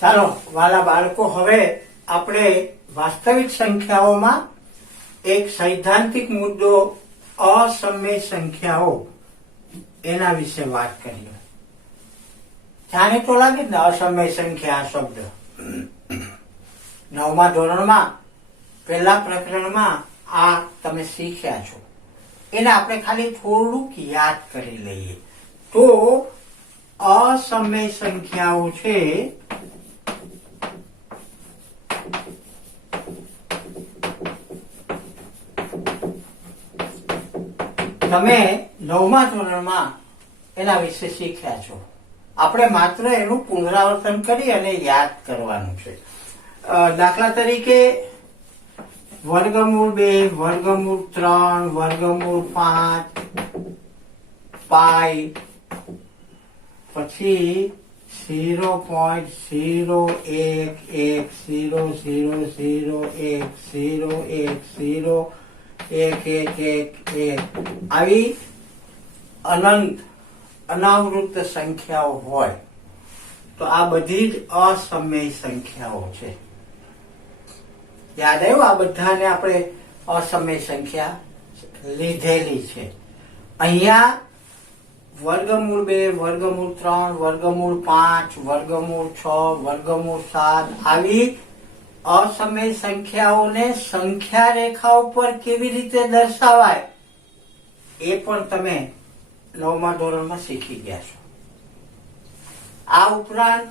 ચાલો વાલા બાળકો, હવે આપણે વાસ્તવિક સંખ્યાઓમાં એક સૈદ્ધાંતિક મુદ્દો અસમય સંખ્યાઓ એના વિશે વાત કરીએ. જાણે તો લાગે ને અસમય સંખ્યા શબ્દ. 9મા ધોરણમાં પહેલા પ્રકરણમાં આ તમે શીખ્યા છો. એને આપણે ખાલી થોડુંક યાદ કરી લઈએ તો અસમય સંખ્યાઓ છે તમે 9મા ધોરણમાં એના વિશે શીખ્યા છો. આપણે માત્ર એનું પુનરાવર્તન કરી અને યાદ કરવાનું છે. દાખલા તરીકે વર્ગમૂળ 2, વર્ગમૂળ 3, વર્ગમૂળ 5, પાઈ, પછી 0.00101010111 આવી અનંત અનાવૃત્ત સંખ્યાઓ હોય તો આ બધી જ અસમય સંખ્યાઓ છે. યાદ આવ્યું? આ બધાને આપણે અસમય સંખ્યા લીધેલી છે. અહીંયા વર્ગમૂળ 2, વર્ગમૂળ 3, વર્ગમૂળ 5, વર્ગમૂળ 6, વર્ગમૂળ 7 આવી અસમય સંખ્યાઓને સંખ્યા રેખા ઉપર કેવી રીતે દર્શાવાય એ પણ તમે 9મા ધોરણમાં શીખી ગયા છો. આ ઉપરાંત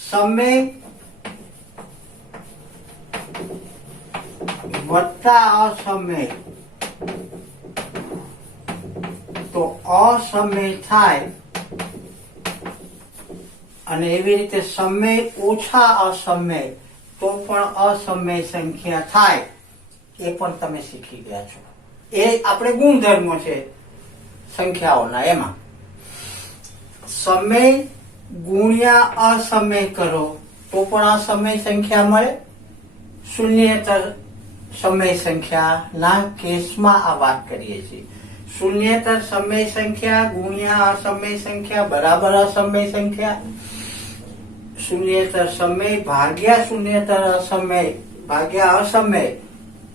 સમય વત્તા અસમય, તો અસમય થાય અને એવી રીતે સમય ઓછા અસમય તો પણ અસમય સંખ્યા થાય એ પણ તમે શીખી ગયા છો. એ આપણે ગુણધર્મો છે સંખ્યાઓના. એમાં સમય ગુણ્યા અસમય કરો તો પણ અસમય સંખ્યા મળે. શૂન્યેતર સમય સંખ્યાના કેસમાં આ વાત કરીએ છીએ. શૂન્યેતર સમય સંખ્યા ગુણ્યા અસમય સંખ્યા બરાબર અસમય સંખ્યા. શૂન્યેતર સમય ભાગ્યા શૂન્યેતર અસમય ભાગ્યા અસમય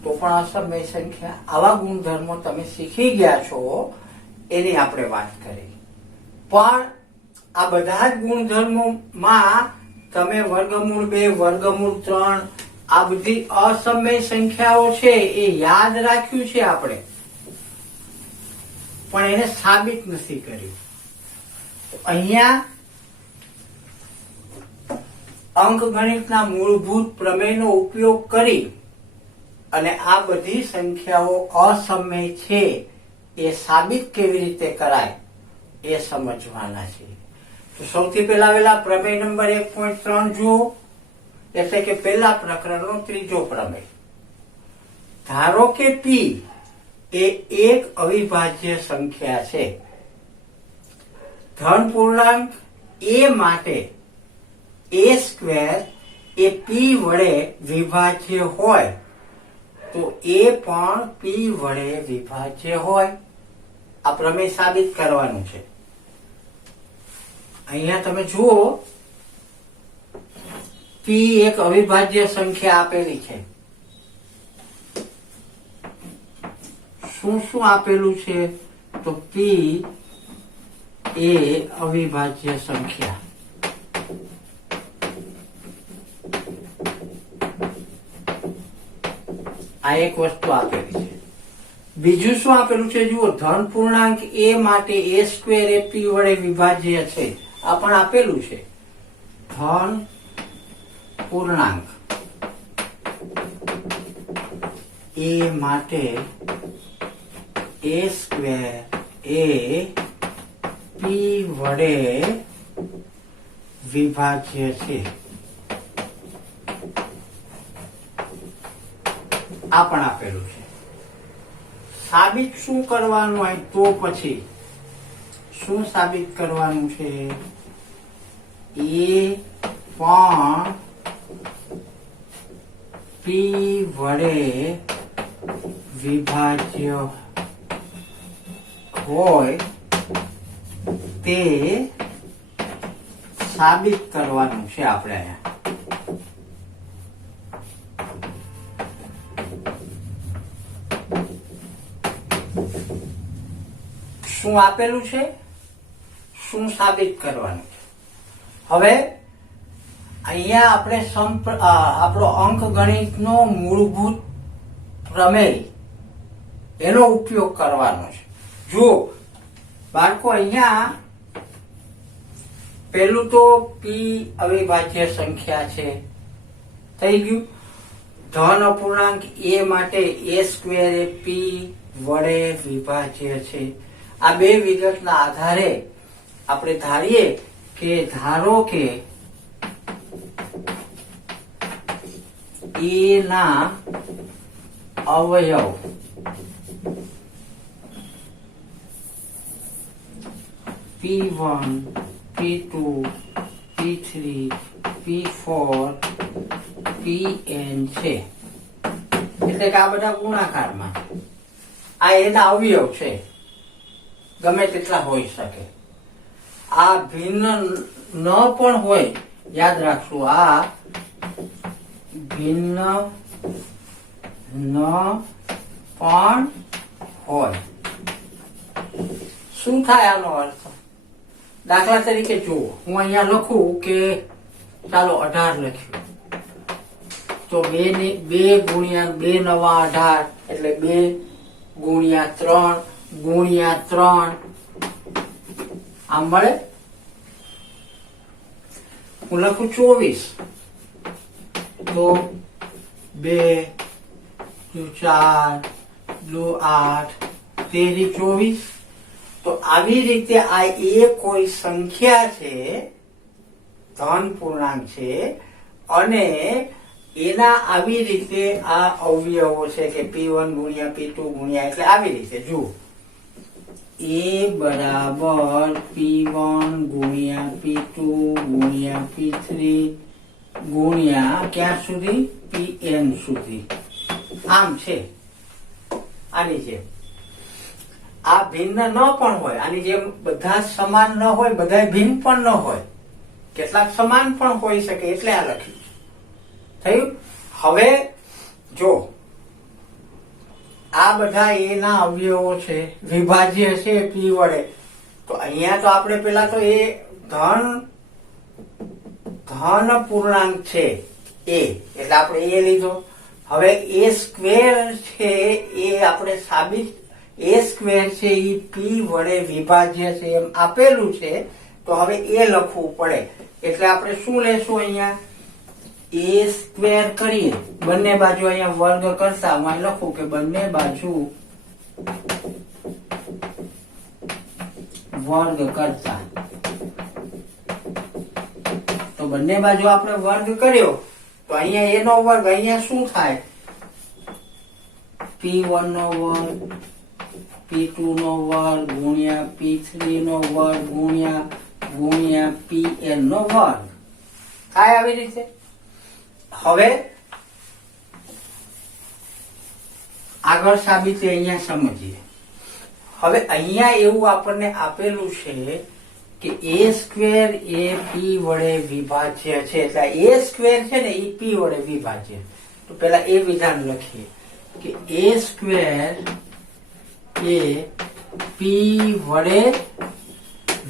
તો પણ અસમય સંખ્યા. આવા ગુણધર્મો તમે શીખી ગયા છો એની આપણે વાત કરી. પણ આ બધા જ ગુણધર્મોમાં તમે વર્ગમૂળ 2, વર્ગમૂળ 3 આ બધી અસમય સંખ્યાઓ છે એ યાદ રાખ્યું છે આપણે, પણ એને સાબિત નથી કર્યું. અહીંયા અંકગણિતના મૂળભૂત પ્રમેયનો ઉપયોગ કરી અને આ બધી સંખ્યાઓ અસમય છે એ સાબિત કેવી રીતે કરાય એ સમજવાના છે. તો સૌથી પહેલા પ્રમેય નંબર 1.3 જુઓ, એટલે કે પહેલા પ્રકરણનો ત્રીજો પ્રમેય. ધારો કે પી એ એક અવિભાજ્ય સંખ્યા છે. ધન પૂર્ણાંક એ માટે એ સ્ક્વેર એ પી વડે વિભાજ્ય હોય તો એ પણ પી વડે વિભાજ્ય હોય. આ પ્રમેય સાબિત કરવાનું છે. અહીંયા તમે જુઓ, પી એક અવિભાજ્ય સંખ્યા આપેલી છે. શું શું આપેલું છે? તો પી એ અવિભાજ્ય સંખ્યા. આ એક વસ્તુ આપેલી છે. બીજું શું આપેલું છે? જુઓ, ધન પૂર્ણાંક એ માટે એ સ્ક્વેર એ પી વડે વિભાજ્ય છે. આ પણ આપેલું છે. ધન પૂર્ણાંક એ માટે એ સ્ક્વેર એ પી વડે વિભાજ્ય છે. આ પણ આપેલું છે. સાબિત શું કરવાનું હોય? તો પછી શું સાબિત કરવાનું છે? એ પણ પી વડે વિભાજ્ય હોય તે સાબિત કરવાનું છે આપણે અહીંયા. શું આપેલું છે, શું સાબિત કરવાનું છે. હવે અહીંયા આપણે આપણો અંકગણિતનો મૂળભૂત પ્રમેય એનો ઉપયોગ કરવાનો છે. જો બાળકો, અહીંયા પેલું તો p અવિભાજ્ય સંખ્યા છે, થઈ ગયું. ધન અપૂર્ણાંક a માટે a સ્ક્વેર એ p વડે વિભાજ્ય છે. આ બે વિગતના આધારે આપણે ધારીએ કે ધારો કે a ના અવયવ p1 p2 p3 p4 pn છે. એટલે કે આ બધા ગુણાકારમાં આ એના અવયવ છે, ગમે તેટલા હોઈ શકે. આ ભિન્ન ન પણ હોય, યાદ રાખશું, આ ભિન્ન ન પણ હોય. શું થાય આનો અર્થ? દાખલા તરીકે જુઓ, હું અહીંયા લખું કે ચાલો 18 લખ્યું, તો 2 ગુણ્યા 2 નવા 18 એટલે 2 ગુણ્યા 3 ગુણ્યા 3 આમ મળે. હું લખું 24, તો 2 4 8 13 24. તો આવી રીતે આ એ કોઈ સંખ્યા છે, ધન પૂર્ણાંક છે, અને એના આવી રીતે આ અવયવો છે કે p1 ગુણ્યા p2 ગુણ્યા, એટલે આવી રીતે જુઓ, a બરાબર p1 ગુણ્યા p2 ગુણ્યા p3 ગુણ્યા ક્યાં સુધી? pn સુધી. આમ છે. આની જેમ આ ભિન્ન ન પણ હોય, આની જેમ બધા સમાન ન હોય, બધા ભિન્ન પણ ન હોય, કેટલાક સમાન પણ હોઈ શકે, એટલે આ લખ્યું છે. થયું? હવે જો આ બધા એના અવયવો છે, વિભાજ્ય છે p વડે, તો અહીંયા તો આપણે પેલા તો એ ધન પૂર્ણાંક છે a, એટલે આપણે એ લીધો. હવે a સ્ક્વેર છે એ આપણે સાબિત, a સ્ક્વેર છે એ p વડે વિભાજ્ય છે એમ આપેલું છે, તો હવે એ લખવું પડે. એટલે આપણે શું લેશું? અહીંયા a સ્ક્વેર કરીએ, બંને બાજુ અહીંયા વર્ગ કરતા હું લખું કે બંને બાજુ વર્ગ કરતા, તો બંને બાજુ આપણે વર્ગ કર્યો, તો અહીંયા એનો વર્ગ, અહીંયા શું થાય? p1 નો વર્ગ p2 નો વર્ગ ગુણ્યા p3 નો વર્ગ ગુણ્યા pn નો વર્ગ થાય આવી રીતે. હવે આગળ સાબિતી અહીંયા સમજીએ. હવે અહીંયા એવું આપણને આપેલું છે કે a સ્ક્વેર એ p વડે વિભાજ્ય છે, એટલે a સ્ક્વેર છે ને એ p વડે વિભાજ્ય. તો પેલા એ વિધાન લખીએ કે a સ્ક્વેર એ p વડે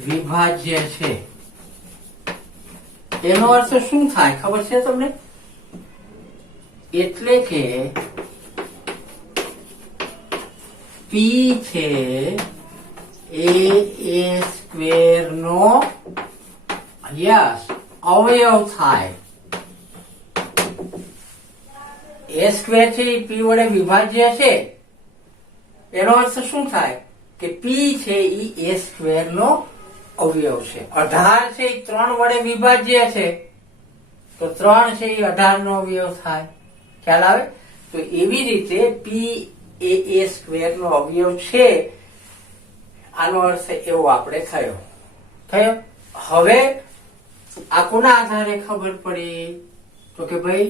વિભાજ્ય છે. એનો અર્થ શું થાય ખબર છે તમને? એટલે કે p છે એ સ્ક્વેર નો અવયવ થાય. a સ્ક્વેર છે એ p વડે વિભાજ્ય છે, એનો અર્થ શું થાય કે p છે એ a સ્ક્વેર નો અવયવ છે. 18 છે એ 3 વડે વિભાજ્ય છે, તો 3 છે એ 18 નો અવયવ થાય. ખ્યાલ આવે? તો એવી રીતે p એ a સ્ક્વેર નો અવયવ છે, આનો અર્થ એવો આપણે થયો. હવે આ કોના આધારે ખબર પડી? તો કે ભાઈ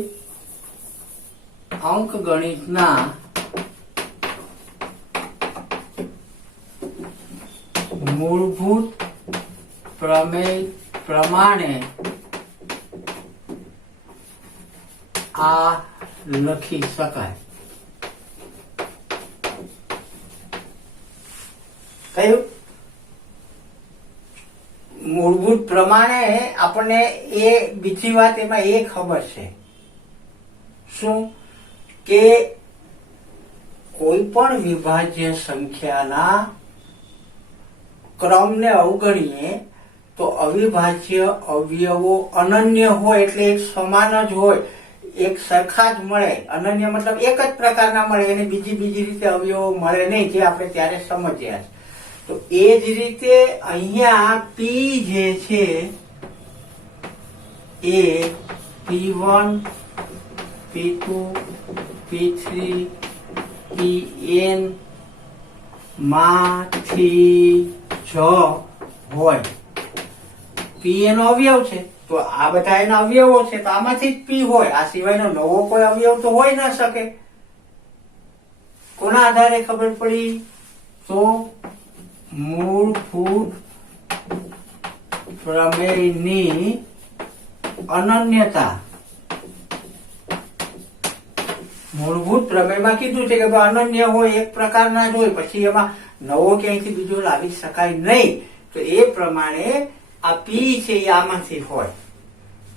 અંક ગણિતના મૂળભૂત પ્રમેય પ્રમાણે આ લખી શકાય. કયું? મૂળભૂત પ્રમાણે આપણને એ બીજી વાત એમાં એ ખબર છે શું કે કોઈ પણ વિભાજ્ય સંખ્યાના ક્રમને અવગણીએ તો અવિભાજ્ય અવયવો અનન્ય હોય એટલે એક સમાન જ હોય, એક સરખા જ મળે. અનન્ય મતલબ એક જ પ્રકારના મળે, એને બીજી રીતે અવયવો મળે નહીં, જે આપણે ત્યારે સમજ્યા છે. તો એ જ રીતે અહીંયા પી જે છે એ P1 P2 P3 Pn માંથી જ હોય. પી એનો અવયવ છે તો આ બધા એના અવયવો છે તો આમાંથી જ પી હોય. આ સિવાયનો નવો કોઈ અવયવ તો હોય ના શકે. કોના આધારે ખબર પડી? તો મૂળભૂત પ્રમેયની અનન્યતા. મૂળભૂત પ્રમેયમાં કીધું છે કે અનન્ય હોય, એક પ્રકારના જ હોય, પછી એમાં નવો ક્યાંયથી બીજો લાવી શકાય નહીં. તો એ પ્રમાણે આ પી છે એ આમાંથી હોય.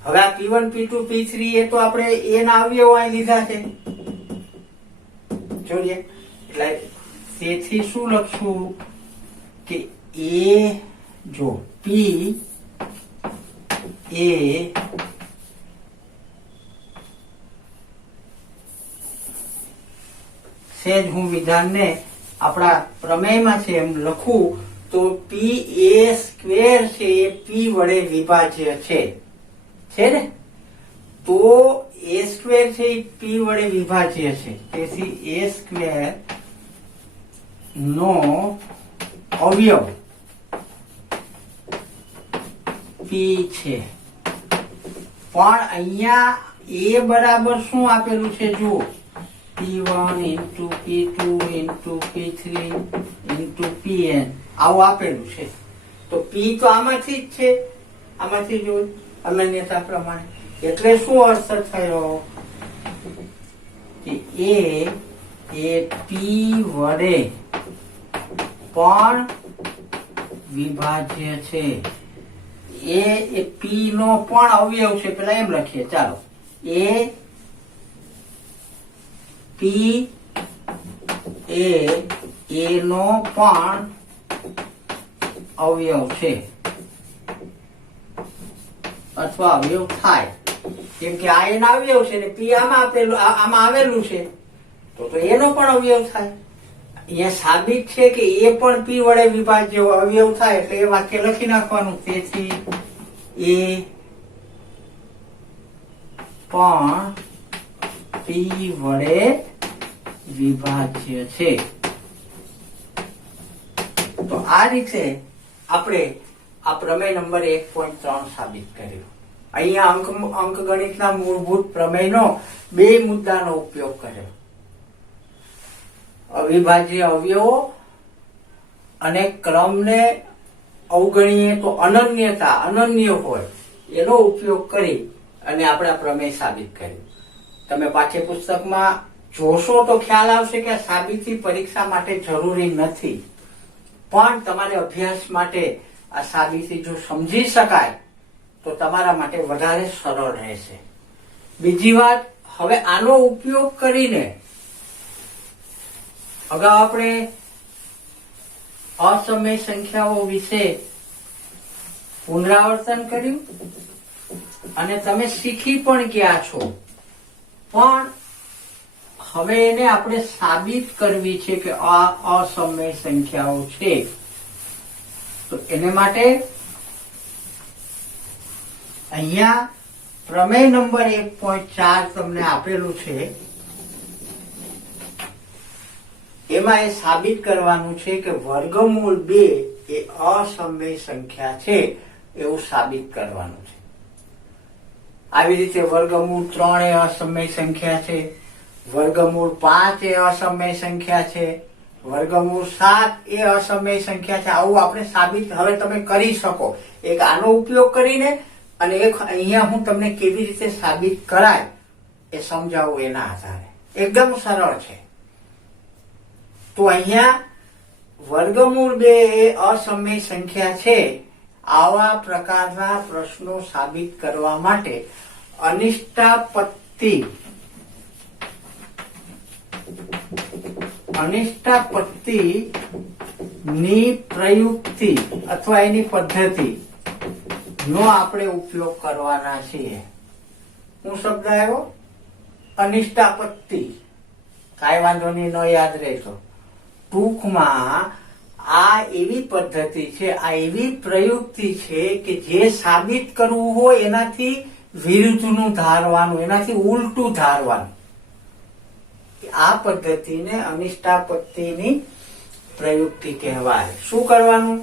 હવે આ P1 P2 P3 એ તો આપણે એના અવયવો અહીં લીધા છે, જોઈએ. એટલે તેથી શું લખશું કે એ જો પી એ સેજ હું વિધાનને આપણા પ્રમેયમાં છે એમ લખું તો પી એ સ્ક્વેર છે એ પી વડે વિભાજ્ય છે ને? તો એ સ્ક્વેર છે એ પી વડે વિભાજ્ય છે. તેથી એ સ્ક્વેર નો અવયવ પી છે. પણ અહીંયા એ બરાબર શું આપેલું છે જુઓ, P1 into P2 into P3 into Pn આવું આપેલું છે. તો પી તો આમાંથી જ છે, આમાંથી જો અનન્યતા પ્રમાણે. એટલે શું અર્થ થયો કે એ પી વડે પણ વિભાજ્ય છે. એ પી નો પણ અવયવ છે. પેલા એમ લખીએ, ચાલો. એ પી એ નો પણ અવયવ છે અથવા અવયવ થાય. કેમ કે આ એના અવયવ છે ને પી આમાં આવેલું છે તો એનો પણ અવયવ થાય. અહીંયા સાબિત છે કે એ પણ પી વડે વિભાજ્ય અવયવ થાય એટલે એ વાક્ય લખી નાખવાનું. તેથી એ પણ પી વડે વિભાજ્ય છે. તો આ રીતે આપણે આ પ્રમેય નંબર 1.3 સાબિત કર્યું. અહીંયા અંકગણિતના મૂળભૂત પ્રમેયનો બે મુદ્દાનો ઉપયોગ કર્યો, અવિભાજ્ય અવયવો અને ક્રમને અવગણીએ તો અનન્ય હોય એનો ઉપયોગ કરી અને આપણે આ પ્રમેય સાબિત કર્યું. તમે પાઠ્યપુસ્તકમાં જોશો તો ખ્યાલ આવશે કે સાબિતી પરીક્ષા માટે જરૂરી નથી, પણ તમારે અભ્યાસ માટે આ સાબિતી જો સમજી શકાય તો તમારા માટે વધારે સરળ રહેશે. બીજી વાત, હવે આનો ઉપયોગ કરીને અગાઉ આપણે અસમય સંખ્યાઓ વિશે પુનરાવર્તન કર્યું અને તમે શીખી પણ ગયા છો, પણ હવે એને આપણે સાબિત કરવી છે કે આ અસમય સંખ્યાઓ છે. તો એને માટે અહીંયા પ્રમેય નંબર 1.4 તમને આપેલું છે, એમાં એ સાબિત કરવાનું છે કે વર્ગમૂળ 2 એ અસમય સંખ્યા છે એવું સાબિત કરવાનું છે. આવી રીતે વર્ગમૂળ 3 એ અસમય સંખ્યા છે, વર્ગમૂળ 5 એ અસમય સંખ્યા છે, વર્ગમૂળ 7 એ અસમય સંખ્યા છે. આવું આપણે સાબિત હવે તમે કરી શકો. એક આનો ઉપયોગ કરીને અને એક અહીંયા હું તમને કેવી રીતે સાબિત કરાય એ સમજાવું એના આધારે. એકદમ સરળ છે. તો અહીંયા વર્ગમૂળ 2 એ અસમય સંખ્યા છે. આવા પ્રકારના પ્રશ્નો સાબિત કરવા માટે અનિષ્ટાપત્તિ ની પ્રયુક્તિ અથવા એની પદ્ધતિ નો આપણે ઉપયોગ કરવાના છીએ. શું શબ્દ આવ્યો? અનિષ્ટાપત્તિ. કાંઈ વાંધો નહીં, ન યાદ રહેતો. ટૂંકમાં આ એવી પદ્ધતિ છે, આ એવી પ્રયુક્તિ છે કે જે સાબિત કરવું હોય એનાથી વિરુદ્ધનું ધારવાનું, એનાથી ઉલટું ધારવાનું. આ પદ્ધતિને અનિષ્ટાપત્તિની પ્રયુક્તિ કહેવાય. શું કરવાનું?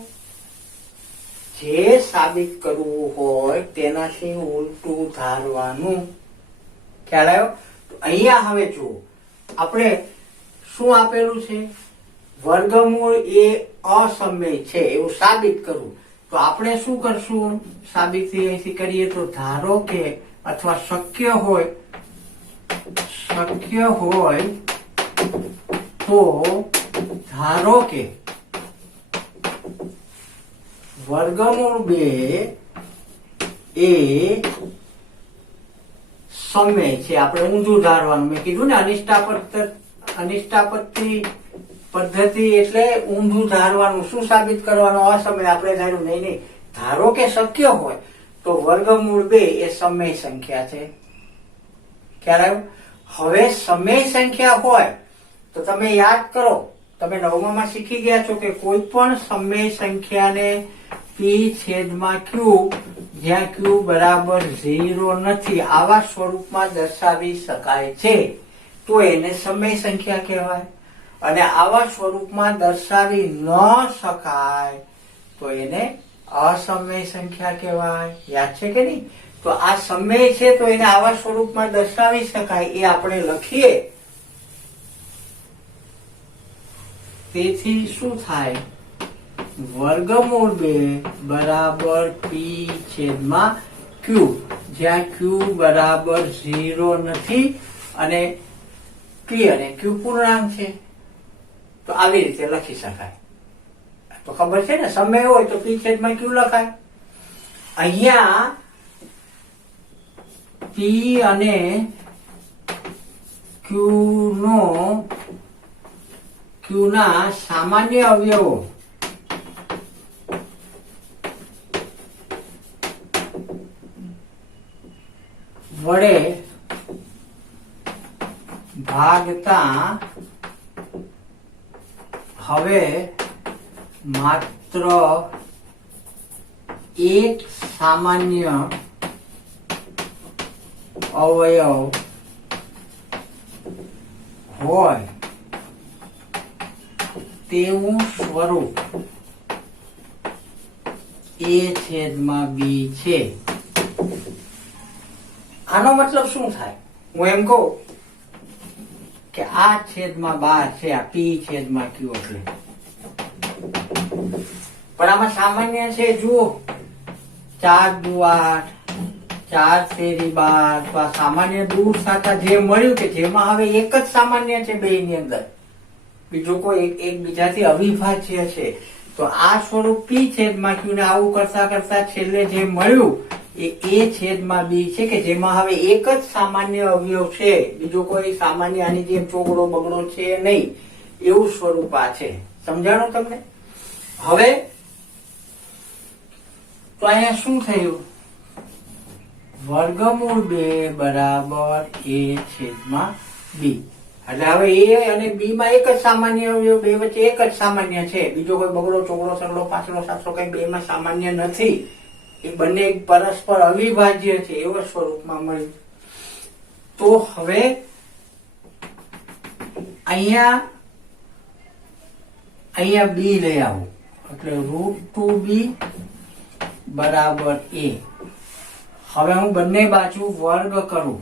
જે સાબિત કરવું હોય તેનાથી ઉલટું ધારવાનું. ખ્યાલ આવ્યો? અહીંયા હવે જુઓ, આપણે શું આપેલું છે? વર્ગમૂળ એ અસમય છે એવું સાબિત કરવું. તો આપણે શું કરશું? સાબિતી અહીંથી કરીએ તો ધારો કે અથવા શક્ય હોય તો ધારો કે વર્ગમૂળ 2 એ સમય છે. આપણે ઊંધું ધારવાનું. મેં કીધું ને અનિષ્ટાપત્તિ પદ્ધતિ એટલે ઊંધું ધારવાનું. શું સાબિત કરવાનું? અસમય. આપણે ધાર્યું નહીં. ધારો કે શક્ય હોય તો વર્ગમૂળ 2 એ સમય સંખ્યા છે. ખ્યાલ આવ્યો? હવે સમય સંખ્યા હોય તો તમે યાદ કરો, તમે 9માં શીખી ગયા છો કે કોઈ પણ સમય સંખ્યાને p/q જ્યાં q બરાબર 0 નથી આવા સ્વરૂપમાં દર્શાવી શકાય છે તો એને સમય સંખ્યા કહેવાય. અને આવા સ્વરૂપમાં દર્શાવી ન શકાય તો એને અસમય સંખ્યા કહેવાય. યાદ છે કે નહીં? તો આ સમય છે તો એને આવા સ્વરૂપમાં દર્શાવી શકાય એ આપણે લખીએ. તેથી શું થાય? વર્ગમૂળ 2 બરાબર p/q જ્યાં q બરાબર 0 નથી અને p અને q પૂર્ણાંક છે. તો આવી રીતે લખી શકાય. તો ખબર છે ને, સમય હોય તો p/q લખાય. અહીંયા p અને q ના સામાન્ય અવયવો વડે ભાગતા હવે માત્ર એક સામાન્ય અવયવ હોય તેવું સ્વરૂપ a/b છે. આનો મતલબ શું થાય? હું એમ કહું કે આ છેદમાં 12 છે, આ p/q એટલે. પણ આમાં સામાન્ય છે. જુઓ, 4 દુ 8, 4 તેરી 12. તો આ સામાન્ય દૂર સાથે જે મળ્યું કે જેમાં હવે એક જ સામાન્ય છે બેની અંદર, બીજું કોઈ એકબીજાથી અવિભાજ્ય છે. તો આ સ્વરૂપ p/q ને આવું કરતા કરતા છેલ્લે જે મળ્યું એ a/b છે કે જેમાં હવે એક જ સામાન્ય અવયવ છે, બીજો કોઈ સામાન્ય આની જેમ ચોગડો બગડો છે નહીં, એવું સ્વરૂપ આ છે. સમજાણું તમને? હવે તો અહીંયા શું થયું? વર્ગમૂળ 2 બરાબર a/b. એટલે હવે a અને b માં એક જ સામાન્ય અવયવ, બે વચ્ચે એક જ સામાન્ય છે, બીજો કોઈ બગડો ચોગડો સગડો પાછળો સાતસો કઈ બે માં સામાન્ય નથી. એ બંને પરસ્પર અવિભાજ્ય છે એવા સ્વરૂપમાં મળ્યું. તો હવે અહીંયા b લઈ આવું એટલે √2b બરાબર a. હવે હું બંને બાજુ વર્ગ કરું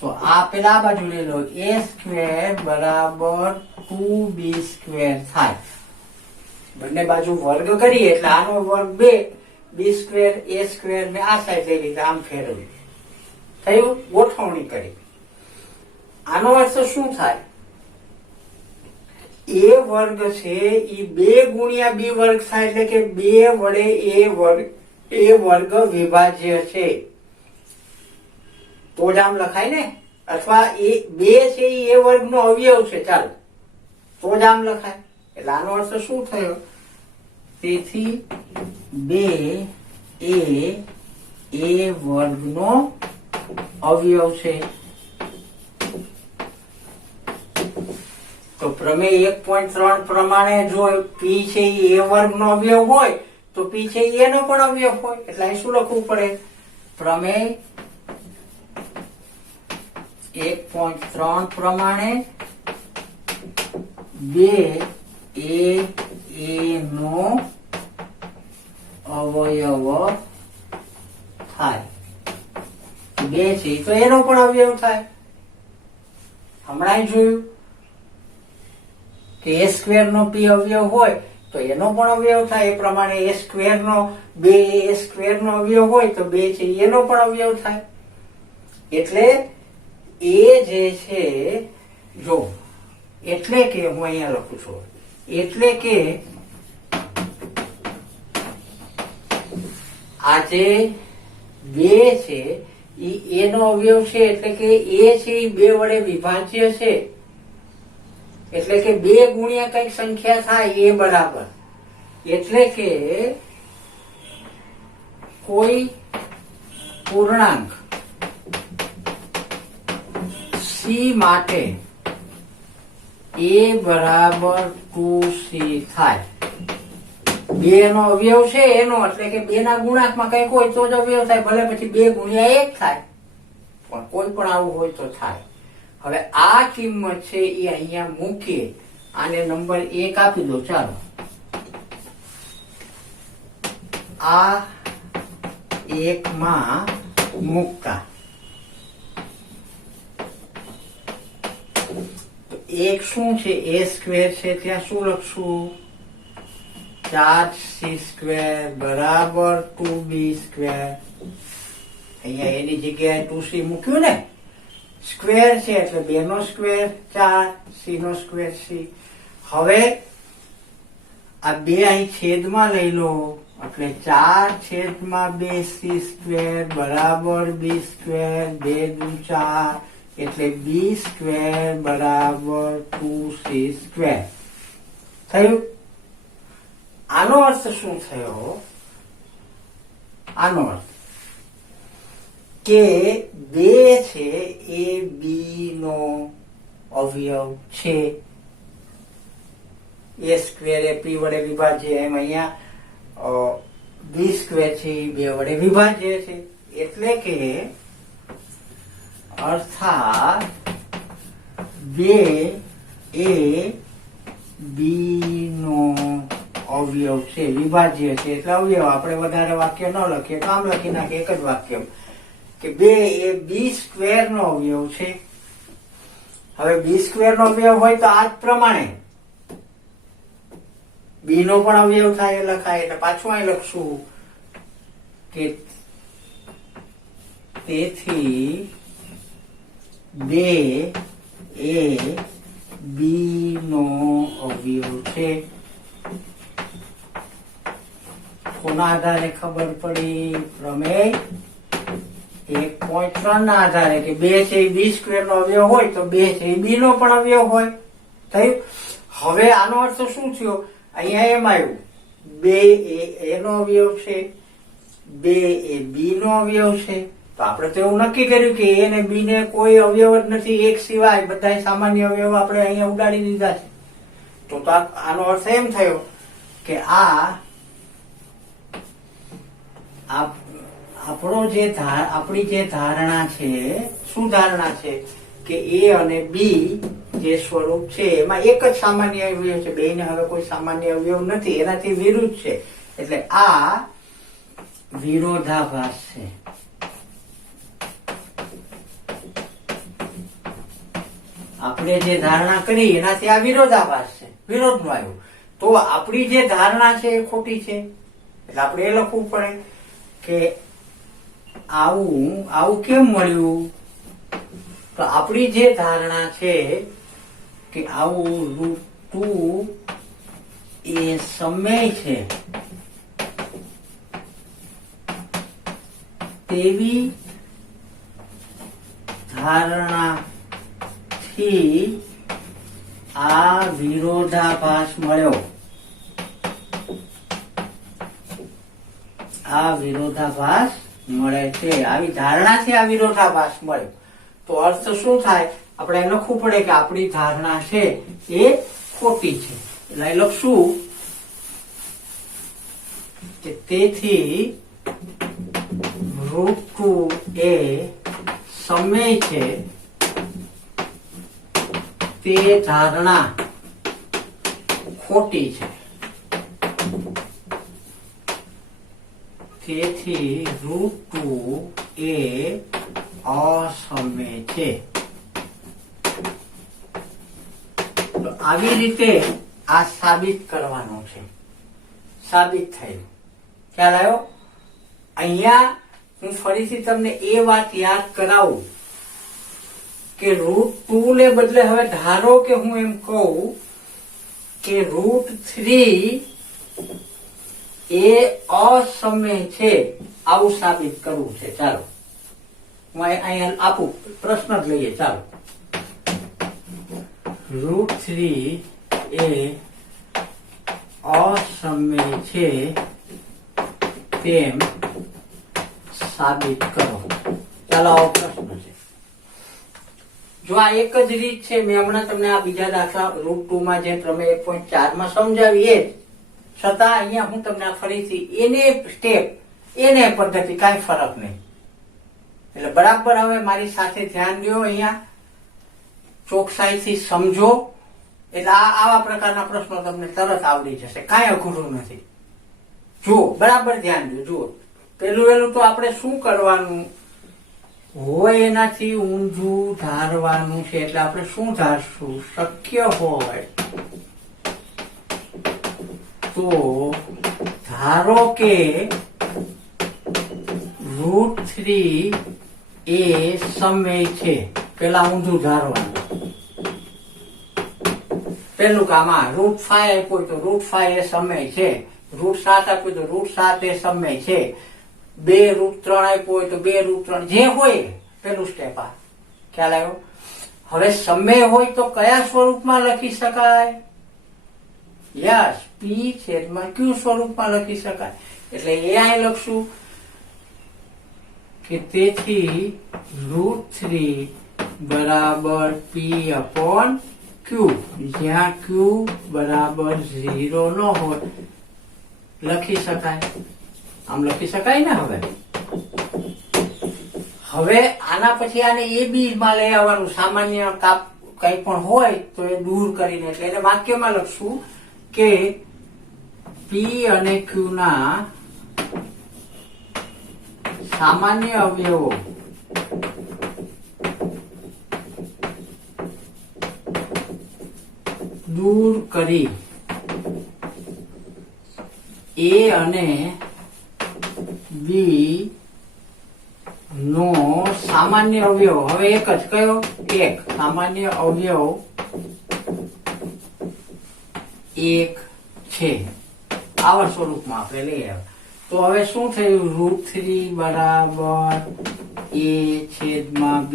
તો આ પેલા બાજુ લઈ લો, a સ્ક્વેર બરાબર 2b સ્ક્વેર થાય. બંને બાજુ વર્ગ કરીએ એટલે આનો વર્ગ 2, b સ્ક્વેર a સ્ક્વેર ને આ સાઈડ લઈ લીધા, આમ ફેરવ્યું, થયું, ગોઠવણી કરી. આનો અર્થ શું થાય? a વર્ગ છે એ 2 ગુણ્યા b વર્ગ થાય, એટલે કે 2 વડે a વર્ગ વિભાજ્ય છે, તો જ આમ લખાય ને. અથવા એ 2 છે એ a વર્ગ નો અવયવ છે, ચાલો, તો જ આમ લખાય. એટલે આનો અર્થ શું થયો? તેથી 2 એ વર્ગ નો અવયવ છે. તો પ્રમેય 1.3 પ્રમાણે જો p છે એ a વર્ગ નો અવયવ હોય તો p છે એ નો પણ અવયવ હોય. એટલે અહીં શું લખવું પડે? પ્રમેય 1.3 પ્રમાણે 2 a નો અવયવ થાય. 2 છે તો એનો પણ અવયવ થાય. હમણાં જોયું કે a સ્ક્વેર નો p અવયવ હોય તો એનો પણ અવયવ થાય. એ પ્રમાણે a સ્ક્વેર નો 2 a સ્ક્વેર નો અવયવ હોય તો 2 છે એનો પણ અવયવ થાય. એટલે એ જે છે, જો, એટલે કે હું અહીંયા લખું છું, એટલે કે આ જે 2 છે એ a નો અવયવ છે, એટલે કે a છે એ 2 વડે વિભાજ્ય છે. એટલે કે 2 ગુણ્યા કઈક સંખ્યા થાય a બરાબર. એટલે કે કોઈ પૂર્ણાંક c માટે a બરાબર 2c થાય. 2 નો અવયવ છે એનો, એટલે કે 2 ના ગુણાંકમાં કઈક હોય તો જ અવયવ થાય, ભલે પછી 2 ગુણ્યા 1 થાય, પણ કોઈ પણ આવું હોય તો થાય. હવે આ કિંમત છે એ અહીંયા મૂકીએ, આને નંબર 1 આપી દો. ચાલો, આ 1 માં મૂકતા તો 1 શું છે? a સ્ક્વેર છે, ત્યાં શું લખશું? 4c સ્ક્વેર બરાબર 2b સ્ક્વેર. અહીંયા એની જગ્યાએ 2c મૂક્યું ને, સ્ક્વેર છે એટલે 2 નો સ્ક્વેર 4, c નો સ્ક્વેર c. હવે આ 2 અહીં છેદમાં લઈ લો, એટલે 4/2c સ્ક્વેર બરાબર b સ્ક્વેર, 2 દુ 4, એટલે b સ્ક્વેર બરાબર 2c સ્ક્વેર થયું. આનો અર્થ શું થયો? આનો અર્થ કે 2 છે એ b નો અવયવ છે. a સ્ક્વેર એ p વડે વિભાજ્ય, એમ અહીંયા b સ્ક્વેર છે એ 2 વડે વિભાજ્ય છે. એટલે કે અર્થાત 2 એ b નો અવયવ છે, વિભાજ્ય છે. એટલે અવયવ, આપણે વધારે વાક્ય ન લખીએ તો આમ લખી નાખીએ એક જ વાક્ય કે 2 એ b સ્ક્વેર નો અવયવ છે. હવે b સ્ક્વેર નો અવયવ હોય તો આ જ પ્રમાણે b નો પણ અવયવ થાય એ લખાય. એટલે પાછું અહીં લખશું કે તેથી 2 એ b નો અવયવ છે. કોના આધારે ખબર પડી? પ્રમેય 1.3 ના આધારે કે 2 છે એ b સ્ક્વેર નો અવયવ હોય તો 2 છે એ b નો પણ અવયવ હોય. થયું. હવે આનો અર્થ શું થયો? અહીંયા એમ આવ્યું 2 એ a નો અવયવ છે, 2 એ b નો અવયવ છે. તો આપણે તો એવું નક્કી કર્યું કે a ને b ને કોઈ અવયવ જ નથી, એક સિવાય બધા સામાન્ય અવયવ આપણે અહીંયા ઉડાડી દીધા છે. તો આનો અર્થ એમ થયો કે આપણી જે ધારણા છે, શું ધારણા છે કે a અને b જે સ્વરૂપ છે એમાં એક જ સામાન્ય અવયવ છે, બે ને હવે કોઈ સામાન્ય અવયવ નથી, એનાથી વિરુદ્ધ છે. એટલે આ વિરોધાભાસ છે. આપણે જે ધારણા કરી એનાથી આ વિરોધાભાસ છે, વિરોધનું આવ્યું. તો આપણી જે ધારણા છે એ ખોટી છે, એટલે આપણે એ લખવું પડે કે આવું કેમ મળ્યું. તો આપણી જે ધારણા છે કે આવું √2 એ સમય છે તેવી ધારણાથી આ વિરોધાભાસ મળ્યો. આ વિરોધાભાસ મળે છે, આવી ધારણાથી આ વિરોધાભાસ મળ્યો. તો અર્થ શું થાય, આપણે લખવું પડે કે આપણી ધારણા છે એ ખોટી છે. એટલે લખશું કે તેથી √2 એ સમય છે તે ધારણા ખોટી છે. તેથી √2 એ અસમય છે. તો આવી રીતે આ સાબિત કરવાનું છે. સાબિત થયું, ખ્યાલ આવ્યો. અહીંયા હું ફરીથી તમને એ વાત યાદ કરાવું કે √2 ને બદલે હવે ધારો કે હું એમ કહું કે √3 એ અસમય છે, આવું સાબિત કરવું છે. ચાલો હું અહીંયા આપું, પ્રશ્ન જ લઈએ. ચાલો, √3 એ અસમય છે તેમ સાબિત કરો. ચાલો આવો પ્રશ્ન છે. જો આ એક જ રીત છે, મેં હમણાં તમને આ બીજા દાખલા √2 માં જે પ્રમેય 1.4 માં સમજાવી એ છતાં અહીંયા હું તમને ફરીથી એને સ્ટેપ, એને પદ્ધતિ કાંઈ ફરક નહીં. એટલે બરાબર હવે મારી સાથે ધ્યાન દો, અહીંયા ચોકસાઈથી સમજો. એટલે આવા પ્રકારના પ્રશ્નો તમને તરત આવડી જશે, કાંઈ અઘરું નથી. જુઓ, બરાબર ધ્યાન દો. જુઓ, પેલું તો આપણે શું કરવાનું હોય, એનાથી ઊંધું ધારવાનું છે. એટલે આપણે શું ધારશું, શક્ય હોય તો ધારો કે √3 એ સમય છે. પેલા ઊંધું ધારવાનું. પેલું કામ આ √5 આપ્યું તો √5 એ સમય છે. √7 આપ્યું તો √7 એ સમય છે. 2√3 આપ્યું હોય તો 2√3, જે હોય પેલું સ્ટેપ આ. ખ્યાલ આવ્યો. હવે સમય હોય તો કયા સ્વરૂપમાં લખી શકાય? યસ, P/Q સ્વરૂપમાં લખી શકાય. એટલે એ અહીં લખશું કે તેથી √3 બરાબર P/Q, જ્યાં Q બરાબર 0 ન હોય લખી શકાય. આમ લખી શકાય ને. હવે આના પછી આને એ બી માં લઈ આવવાનું. સામાન્ય કાપ કઈ પણ હોય તો એ દૂર કરીને, એટલે એને વાક્યમાં લખશું કે P અને Q ના સામાન્ય અવયવો દૂર કરી A અને B નો સામાન્ય અવયવ, હવે એક જ કયો, એક સામાન્ય અવયવ એક છે. આવા સ્વરૂપમાં આપણે લઈ આવ્યા. તો હવે શું થયું, √3 બરાબર A/B.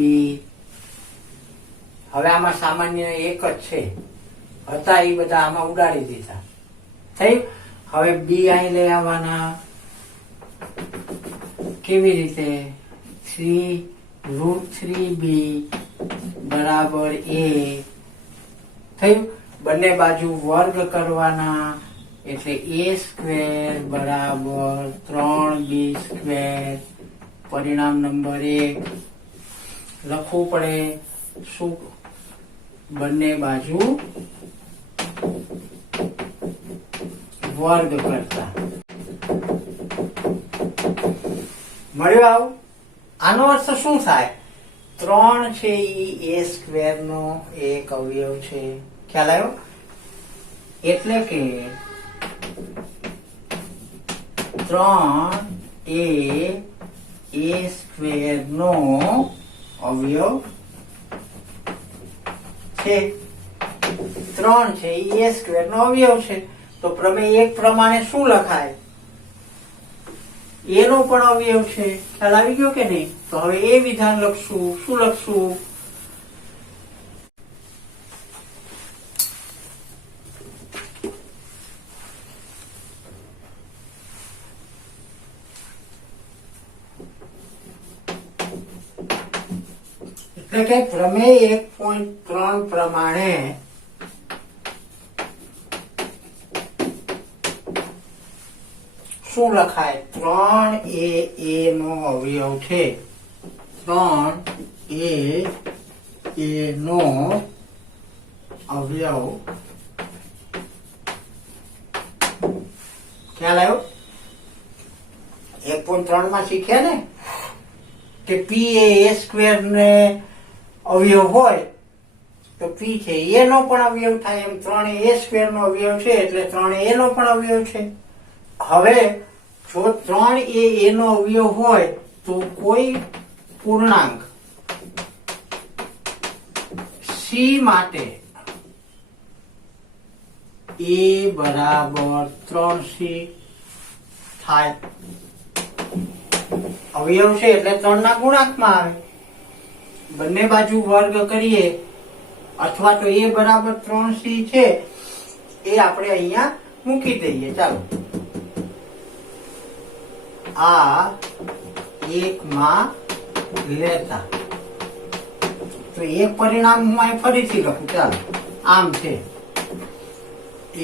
હવે આમાં સામાન્ય એક જ છે, હતા એ બધા આમાં ઉડાડી દીધા. થયું. હવે B અહીં લઈ આવવાના. કેવી રીતે, √3B બરાબર A થયું. બંને બાજુ વર્ગ કરવાના, એટલે A² બરાબર 3B². પરિણામ નંબર 1 લખવું પડે. શું? બંને બાજુ વર્ગ કરતા મળ્યું. આવું આનો અર્થ શું થાય, 3 છે એ સ્ક્વેર નો એક અવયવ છે. ખ્યાલ આવ્યો? એટલે કે 3 એ સ્ક્વેર નો અવયવ છે. 3 છે એ સ્ક્વેર નો અવયવ છે. તો પ્રમેય 1 પ્રમાણે શું લખાય? એનો પણ અવયવ છે. ખ્યાલ આવી ગયો કે નહીં? તો હવે એ વિધાન લખશું. શું લખશું? એટલે કે પ્રમેય 1.3 પ્રમાણે શું લખાય? 3 એ નો અવયવ છે. 3 એ નો અવયવ. ખ્યાલ આવ્યો? 1.3 માં શીખ્યા ને કે પી એ સ્ક્વેર ને અવયવ હોય તો પી છે એ નો પણ અવયવ થાય. એમ 3 એ સ્ક્વેર નો અવયવ છે એટલે 3 એ નો પણ અવયવ છે. હવે જો 3 એ નો અવયવ હોય તો કોઈ પૂર્ણાંક સી માટે એ બરાબર 3c થાય. અવયવ છે એટલે 3 ના ગુણાંકમાં આવે. બંને બાજુ વર્ગ કરીએ અથવા તો એ બરાબર 3c છે એ આપણે અહીંયા મૂકી દઈએ. ચાલો આ 1 માં લેતા તો એક પરિણામ હું અહીં ફરીથી લખું. ચાલો આમ છે.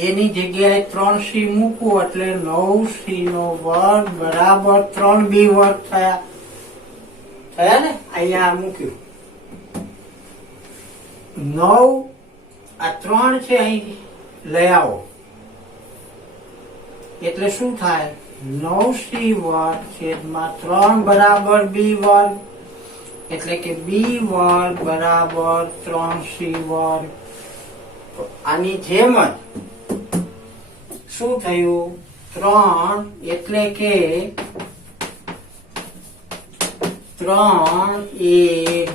એની જગ્યાએ 3c મૂકવું એટલે 9c નો વર્ગ બરાબર 3b વર્ગ થયા ને? અહીંયા મૂક્યું 9 આ 3 છે અહીં લઈ આવો એટલે શું થાય? 9c વર્ગ છેદમાં 3 બરાબર b વર્ગ એટલે કે b વર્ગ બરાબર 3c વર્ગ. આની જેમ જ શું થયું? 3 એટલે કે 3 એ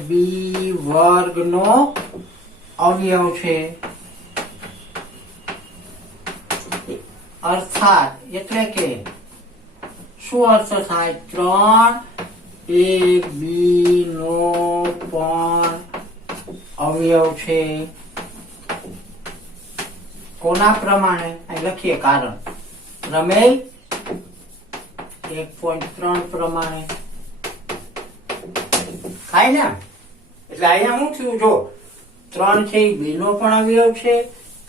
બી વર્ગ નો અવયવ છે. અર્થાત એટલે કે શું અર્થ થાય? 3 એ બી નો પણ અવયવ છે. કોના પ્રમાણે? અહીં લખીએ કારણ. પ્રમેય 1.3 પ્રમાણે થાય ને? એટલે અહીંયા શું થયું? જો 3 છે એ બી નો પણ અવયવ છે,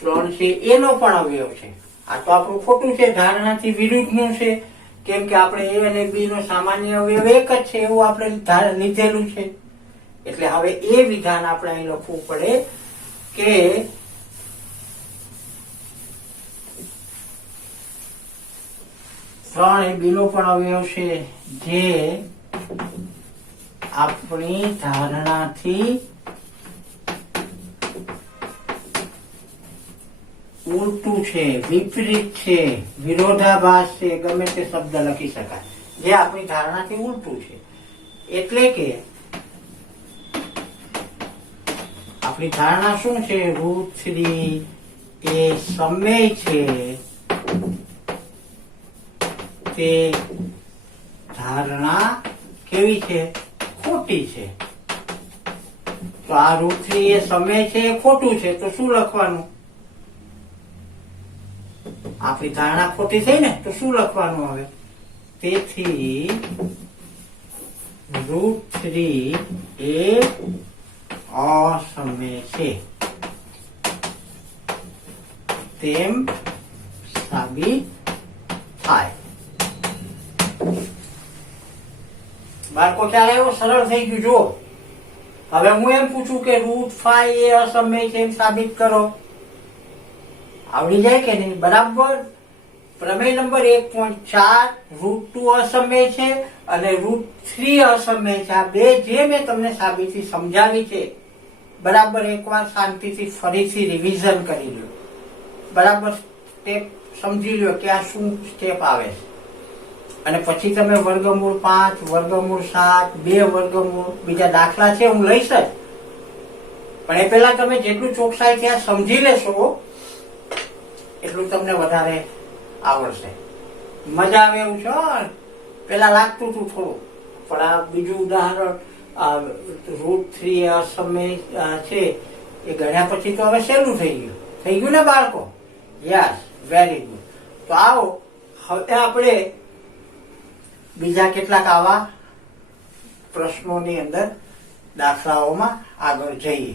3 છે એ નો પણ અવયવ છે. આ તો આપણું ખોટું છે, ધારણાથી વિરુદ્ધનું છે. કેમ કે આપણે એ અને બી નો સામાન્ય અવયવ એક જ છે એવું આપણે લીધેલું છે. એટલે હવે એ વિધાન આપણે અહીં લખવું પડે કે 3 એ બી નો પણ અવયવ છે જે આપણી ધારણાથી ઉલટું છે, વિપરીત છે, વિરોધાભાસ છે, ગમે તે શબ્દ લખી શકાય. જે આપણી ધારણાથી ઉલટું છે. એટલે કે આપણી ધારણા શું છે? √3 એ સમય છે તે ધારણા કેવી છે? ખોટી છે. તો આ √3 એ સમય છે એ ખોટું છે તો શું લખવાનું? આપણી ધારણા ખોટી થઈ ને તો શું લખવાનું? હવે તેથી √3 એ અસમય છે તેમ સાબિત થાય. બાળકો ખ્યાલ આવ્યો? સરળ થઈ ગયું. જો હવે હું એમ પૂછું કે √5 એ અસમય છે એમ સાબિત કરો. આવડી જાય કે નહીં? બરાબર પ્રમેય નંબર 1.4 √2 અસમય છે અને √3 અસમય છે. આ બે જે મેં તમને સાબિતી સમજાવી છે બરાબર એકવાર શાંતિથી ફરીથી રિવિઝન કરી લો. બરાબર સ્ટેપ સમજી લો કે આ શું સ્ટેપ આવે છે અને પછી તમે વર્ગમૂળ 5, વર્ગમૂળ 7, 2 વર્ગમૂળ બીજા દાખલા છે હું લઈશ જ, પણ એ પેલા તમે જેટલું ચોકસાઈથી આ સમજી લેશો એટલું તમને વધારે આવડશે. મજા આવે એવું છે. પેલા લાગતું હતું થોડું, પણ આ બીજું ઉદાહરણ √3 અસમય છે એ ગણ્યા પછી તો હવે સહેલું થઈ ગયું ને બાળકો? Yes, very good. તો આવો હવે આપણે બીજા કેટલાક આવા પ્રશ્નોની અંદર દાખલાઓમાં આગળ જઈએ.